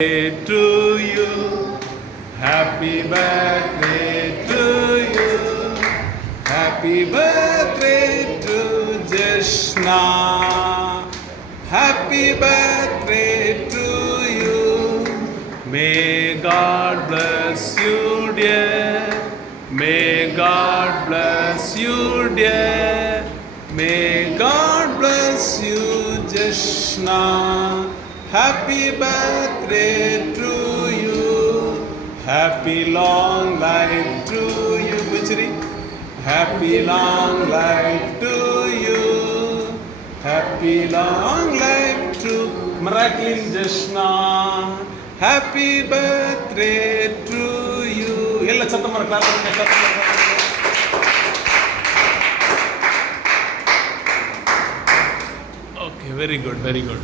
To you, happy birthday to you, happy birthday to Jeshna, happy birthday to you. May God bless you, dear. May God bless you, dear. May God bless you, Jeshna. Happy birthday to you. Happy long life to you, Bujri. Happy long life to you. Happy long life to Miraculin Jeshna. Happy birthday to you. Ella chattamara clap. Okay, very good, very good.